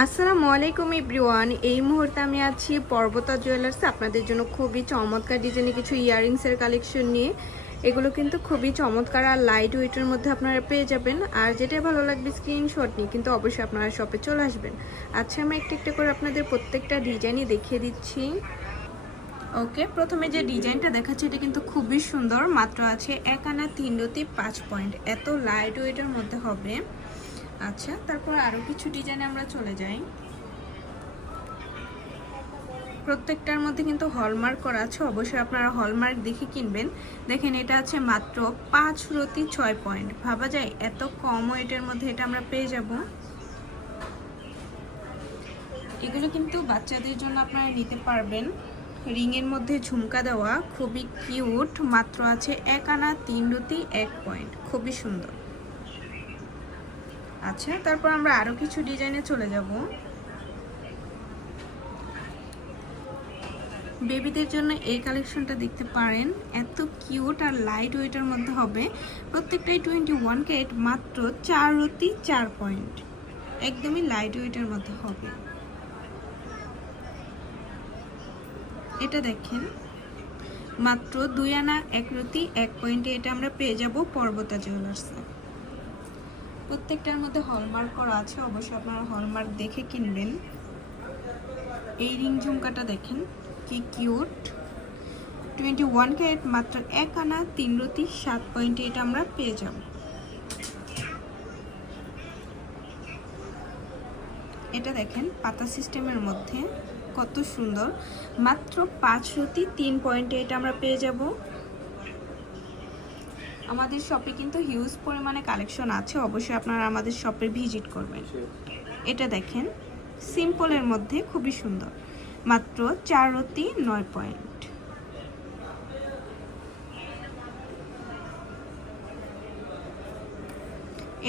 আসসালামু আলাইকুম এভরিওয়ান। এই মুহূর্তে আমি আছি পর্বতা জুয়েলার্সে আপনাদের জন্য খুবই চমৎকার ডিজাইনের কিছু ইয়াররিংসের কালেকশন নিয়ে। এগুলো কিন্তু খুবই চমৎকার আর লাইট ওয়েটের মধ্যে আপনারা পেয়ে যাবেন। আর যেটা ভালো লাগবে স্ক্রিনশট নিয়ে কিন্তু অবশ্যই আপনারা শপে চলে আসবেন। আচ্ছা, আমি একটা একটা করে আপনাদের প্রত্যেকটা ডিজাইনই দেখিয়ে দিচ্ছি। ওকে, প্রথমে যে ডিজাইনটা দেখাচ্ছি এটা কিন্তু খুবই সুন্দর। মাত্র আছে 1 আনা 3 রতি 5 পয়েন্ট, এত লাইট ওয়েটের মধ্যে হবে। আচ্ছা, তারপর আরও কিছু ডিজাইনে আমরা চলে যাই। প্রত্যেকটার মধ্যে কিন্তু হলমার্ক করা আছে, অবশ্যই আপনারা হলমার্ক দেখে কিনবেন। দেখেন এটা আছে মাত্র 5 রতি 6 পয়েন্ট। ভাবা যায় এত কম ওয়েটের মধ্যে এটা আমরা পেয়ে যাব। এগুলো কিন্তু বাচ্চাদের জন্য আপনারা নিতে পারবেন। রিংয়ের মধ্যে ঝুমকা দেওয়া, খুবই কিউট। মাত্র আছে 1 আনা 3 রতি 1 পয়েন্ট, খুবই সুন্দর। আচ্ছা, তারপর আমরা আরও কিছু ডিজাইনে চলে যাব। বেবিদের জন্য এই কালেকশনটা দেখতে পারেন, এত কিউট আর লাইট ওয়েটের মধ্যে হবে। প্রত্যেকটাই 21 ক্যারেট, মাত্র 4 রতি 4 পয়েন্ট, একদমই লাইট ওয়েটের মধ্যে হবে। এটা দেখেন মাত্র 2 আনা 1 রতি 1 পয়েন্টে এটা আমরা পেয়ে যাব পর্বতা জুয়েলার্সে। প্রত্যেকটার মধ্যে হলমার্ক করা আছে, অবশ্যই আপনারা হলমার্ক দেখে কিনবেন। এই রিং ঝুমকাটা দেখেন কি কিউট, 21 ক্যারেট, মাত্র 1 আনা 3 রতি 7 পয়েন্টে এটা আমরা পেয়ে যাব। এটা দেখেন পাতা সিস্টেমের মধ্যে কত সুন্দর, মাত্র 5 রতি 3 পয়েন্টে এটা আমরা পেয়ে যাব। আমাদের শপে কিন্তু হিউজ পরিমাণে কালেকশন আছে, অবশ্যই আপনারা আমাদের শপে ভিজিট করবেন। এটা দেখেন সিম্পলের মধ্যে খুবই সুন্দর, মাত্র 4 রতি 9 পয়েন্ট।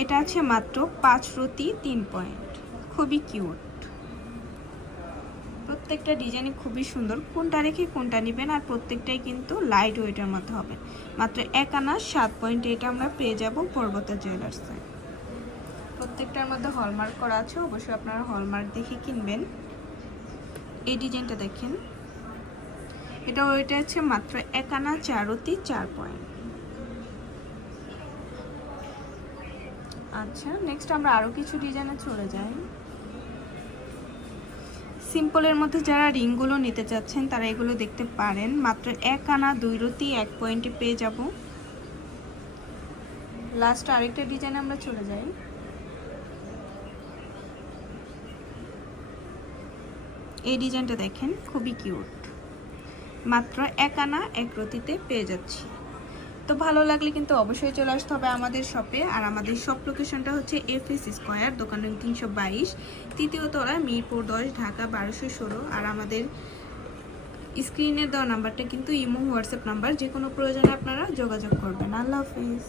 এটা আছে মাত্র 5 রতি 3 পয়েন্ট, খুবই কিউট। প্রত্যেকটা ডিজাইনই খুবই সুন্দর, কোনটা রেখে কোনটা নেবেন। আর প্রত্যেকটাই কিন্তু লাইট ওয়েটের মধ্যে হবে। মাত্র 1 আনা 7 পয়েন্টে এটা আমরা পেয়ে যাব পর্বতা জুয়েলার্সে। প্রত্যেকটার মধ্যে হলমার্ক করা আছে, অবশ্যই আপনারা হলমার্ক দেখে কিনবেন। এই ডিজাইনটা দেখেন, এটা ওয়েটে আছে মাত্র 1 আনা 4 রতি 4 পয়েন্ট। আচ্ছা, নেক্সট আমরা আরও কিছু ডিজাইনে চলে যাই। সিম্পলের মধ্যে যারা রিংগুলো নিতে চাচ্ছেন তারা এগুলো দেখতে পারেন। মাত্র 1 আনা 2 রতি 1 পয়েন্টে পেয়ে যাব। লাস্ট আরেকটা ডিজাইনে আমরা চলে যাই। এই ডিজাইনটা দেখেন খুবই কিউট, মাত্র 1 আনা 1 রতিতে পেয়ে যাচ্ছি। তো ভালো লাগলে কিন্তু অবশ্যই চলে আসতে হবে আমাদের শপে। আর আমাদের শপ লোকেশনটা হচ্ছে এফএস স্কয়ার, দোকান নং 322, তৃতীয় তলা, মিরপুর 10, ঢাকা 1216। আর আমাদের স্ক্রিনে দেওয়া নাম্বারটা কিন্তু ইমো হোয়াটসঅ্যাপ নাম্বার, যে কোনো প্রয়োজনে আপনারা যোগাযোগ করবেন। আল্লাহ হাফেজ।